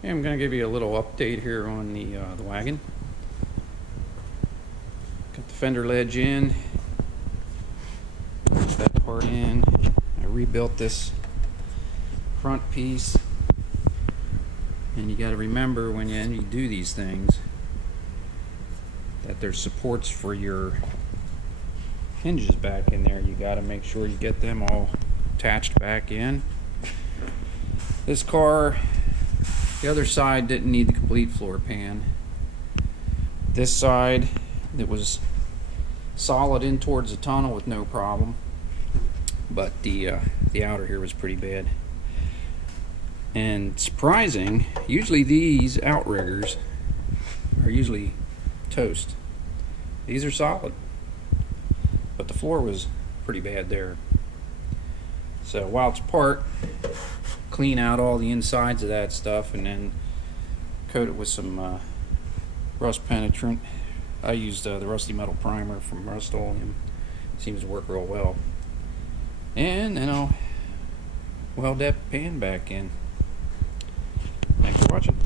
Hey, I'm going to give you a little update here on the wagon. Got the fender ledge in, got that part in. I rebuilt this front piece, and you got to remember when you do these things that there's supports for your hinges back in there. You got to make sure you get them all attached back in. This car, the other side didn't need the complete floor pan. This side, it was solid in towards the tunnel with no problem, but the outer here was pretty bad. And surprising, usually these outriggers are usually toast. These are solid, but the floor was pretty bad there. So while it's apart, clean out all the insides of that stuff and then coat it with some rust penetrant. I used the rusty metal primer from Rust-Oleum. Seems to work real well. And then I'll weld that pan back in. Thanks for watching.